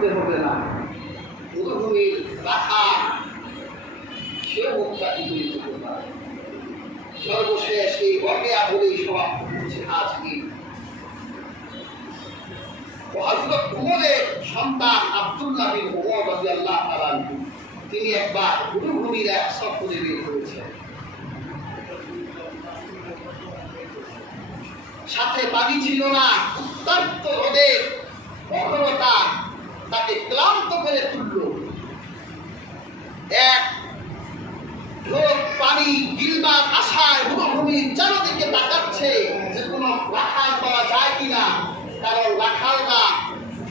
করতে হবে না, মরুভূমির রাখা সে মুক্তাটি তৈরি করতে পারে। সর্বশেষ এই ওয়াকিয়া বলেই সমাপ্ত হচ্ছে আজকে। হযরত উমরের সন্তান আব্দুল্লাহ বিন উমর রাদিয়াল্লাহু তাআলা আনহু তিনি একবার মরুভূমির এক সফরে বের হয়েছেন। সাথে পানি ছিল না, উত্তপ্ত রোদের প্রখরতা তাকে ক্লান্ত করে তুলল। এক ঢোক পানি গিলবার আশায় মরুভূমির চারদিকে তাকাচ্ছে যে কোনো রাখাল পাওয়া যায় কিনা, কারণ রাখালরা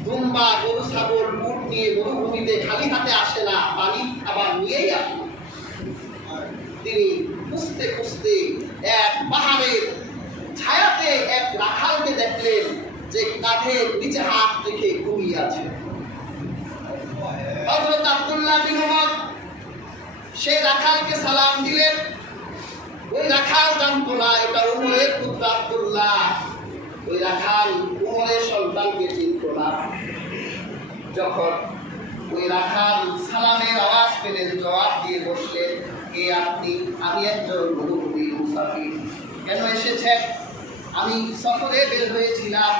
দুম্বা গরু ছাগল উট নিয়ে মরুভূমিতে খালি হাতে আসে না, পানি খাবার নিয়েই আসে। তিনি খুঁজতে খুঁজতে এক পাহাড়ের ছায়াতে এক রাখালকে দেখলেন যে কাঁধের নিচে হাত রেখে ঘুমিয়ে আছে। হযরত আব্দুল্লাহ বিন উমর সেই রাখালকে সালাম দিলেন। ওই রাখাল জানতো না এটা উমরের পুত্র আব্দুল্লাহ। ওই রাখাল উমরের সন্তানকে চিনত না। যখন ওই রাখাল সালামের আওয়াজ পেলেন, জবাব দিয়ে বসলেন, কে আপনি? আমি একজন মরুভূমির মুসাফির। কেন এসেছেন? আমি সফরে বের হয়েছিলাম,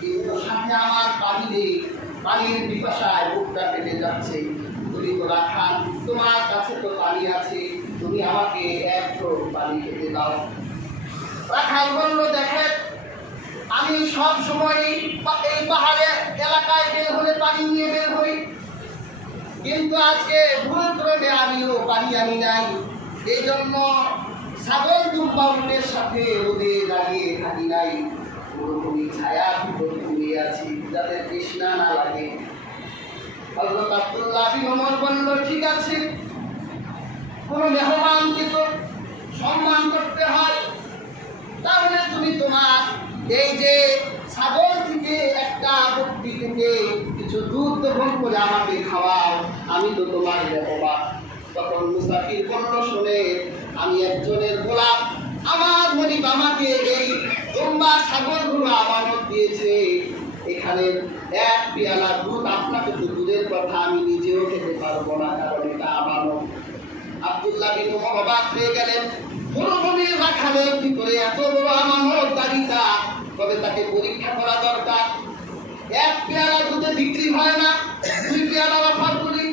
কিন্তু সাথে আমার পানি নেই, পানির পিপাসায় বুকটা ফেটে যাচ্ছে। তুমি তো রাখাল, তোমার কাছে তো পানি আছে, তুমি আমাকে এক ঢোক পানি খেতে দাও। রাখাল বলল, দেখেন আমি সব সময় এই পাহাড়ে এলাকায় বের হলে পানি নিয়ে বের হই, কিন্তু আজকে ভুল ক্রমে আমিও পানি আনি নাই। এই জন্য ছাগল দুম্বা উটের সাথে রোদে দাঁড়িয়ে থাকি নাই, মরুভূমি ছায়ার ভিতর ঘুমিয়ে আছি যাতে তৃষ্ণা না লাগে। হযরত আব্দুল্লাহ বিন উমর বলল, ঠিক আছে, কোনো মেহমানকে তো সম্মান করতে হয়, তাহলে তুমি তোমার এই যে ছাগল থেকে একটা বকরি থেকে কিছু দুধ দহন করে আমাকে খাওয়াও, আমি তো তোমার মেহমান। তখন মুসাফির বলল, শুনে আমি একজনের গোলাম, আমার গরিব আমাকে এই দুম্বা ছাগলগুলো আমানত দিয়েছে, এখানে এক পেয়ালা দুধ আপনাকে তো দুধের কথা আমি নিজেও খেতে পারবো না, কারণ এটা আমানত। আব্দুল্লাহ বিন উমর অবাক হয়ে গেলেন, মরুভূমির রাখালের ভিতরে এত বড় আমানতদারিতা, তবে তাকে পরীক্ষা করা দরকার। এক পেয়ালা দুধে বিক্রি হয় না, দুই পেয়ালা অফার করি।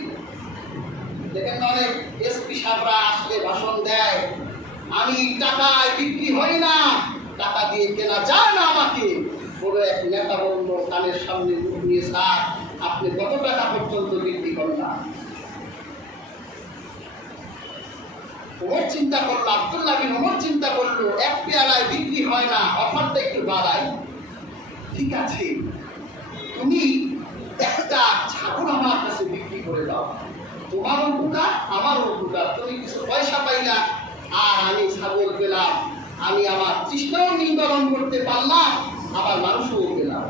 দেখেন অনেক এসপি সাহেবরা আসলে ভাষণ দেয়, আমি টাকায় বিক্রি হই না, টাকা দিয়ে কেনা যায় না আমাকে। বড় এক নেতা বলল কানের সামনে মুখ নিয়ে, স্যার আপনি কত টাকা পর্যন্ত বিক্রি করেন না? ওমর চিন্তা করলো, আব্দুল্লাহ বিন উমর চিন্তা করলো, এক পেয়ালায় বিক্রি হয় না, অফারটা একটু বাড়াই। ঠিক আছে, তুমি একটা ছাগল আমার কাছে বিক্রি করে দাও, তোমারও উপকার আমারও উপকার, তুমি কিছু পয়সা পাইলা আর আমি ছাগল পেলাম, আমি আমার তৃষ্ণাও নিবারণ করতে পারলাম, আবার মানুষও পেলাম।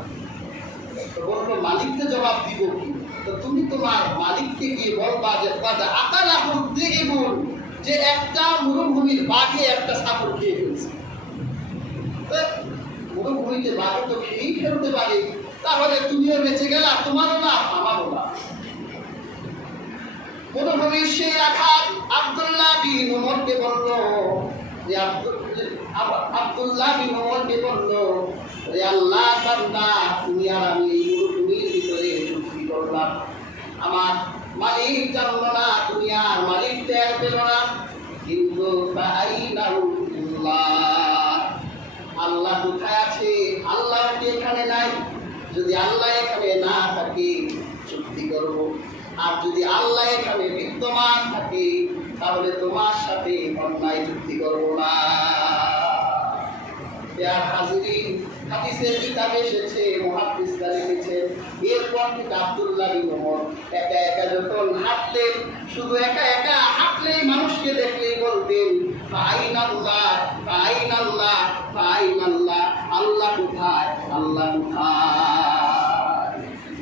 তো বললো, মালিককে জবাব দিব কি? তো তুমি তোমার মালিককে গিয়ে বলবা যে আকালা করতে এমন যে একটা মরুভূমির বাঘে একটা ছাগল খেয়ে ফেলছে। মরুভূমিতে বাঘে তো খেয়েই ফেলতে পারে, তাহলে তুমিও বেঁচে গেলা, তোমারও না আমারও না। মরুভূমির সেই রাখাল আব্দুল্লাহ বিন উমরকে বলল যে আব্দুল্লাহ বিন উমরকে বলল যে আল্লাহ বান্দা, তুমি আর আমি এই মরুভূমির ভিতরে চুক্তি করলাম, আমার মালিক জানলো না, তুমি আর মালিক টের পেল না, কিন্তু আল্লাহ কোথায় আছে? আল্লাহ কি এখানে নাই? যদি আল্লাহ এখানে না থাকে চুক্তি করব, আর যদি আল্লাহ এখানে বিদ্যমান থাকে তাহলে তোমার সাথে অন্যায় চুক্তি করব না। হাজিরিন, হাদিসের কিতাবে এসেছে, মুহাদ্দিসরা লিখেছেন, এরপর থেকে আব্দুল্লাহ বিন উমর একা একা যখন হাঁটতেন, শুধু একা একা হাঁটলেই মানুষকে দেখলেই বলতেন, ফাইনাল্লাহ ফাইনাল্লাহ ফাইনাল্লাহ, আল্লাহ কোথায়, আল্লাহ কোথায়?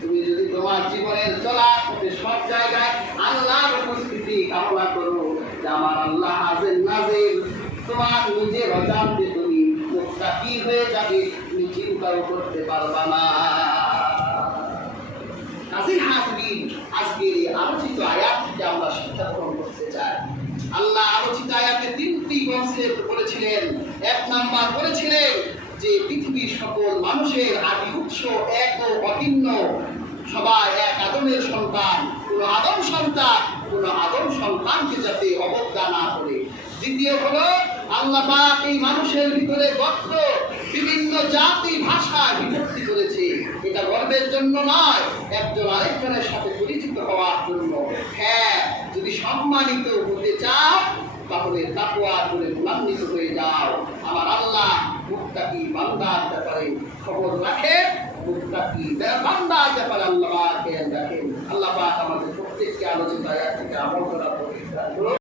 তুমি যদি তোমার জীবনের চলার পথে সব জায়গায় আল্লাহর উপস্থিতি কামনা করো, যে আমার আল্লাহ হাজির নাজির, তোমার নিজের অজান্তে তুমি মুত্তাকি হয়ে যাবে, তুমি চিন্তাও করতে পারবা না। আয়াত থেকে আমরা শিক্ষা গ্রহণ করতে চাই। আল্লাহ আলোচিত আয়াতে তিনটি কনসেপ্ট বলেছিলেন। এক নাম্বার বলেছিলেন যে পৃথিবীর সকল মানুষের আদি উৎস এক ও অভিন্ন, সবাই এক আদমের সন্তান, কোন আদম সন্তানকে যাতে অবজ্ঞা না করে। দ্বিতীয় হলো আল্লাহ পাক এই মানুষের ভিতরে গোত্র বিভিন্ন জাতি ভাষা বিভক্তি করেছে, এটা গর্বের জন্য নয়, একজন আরেকজনের সাথে পরিচিত হওয়ার জন্য। হ্যাঁ, যদি সম্মানিত হতে চাও তাহলে তাকওয়া করে গুণান্বিত হয়ে যাও। আমার আল্লাহ মুত্তাকি বান্দার ব্যাপারে খবর রাখে, মুত্তাকি বান্দার ব্যাপারে আল্লাহ পাক রাখেন। আল্লাহ পাক আমাদের প্রত্যেককে আলোচিত আয়াত থেকে আমল করার তৌফিক দান করুন।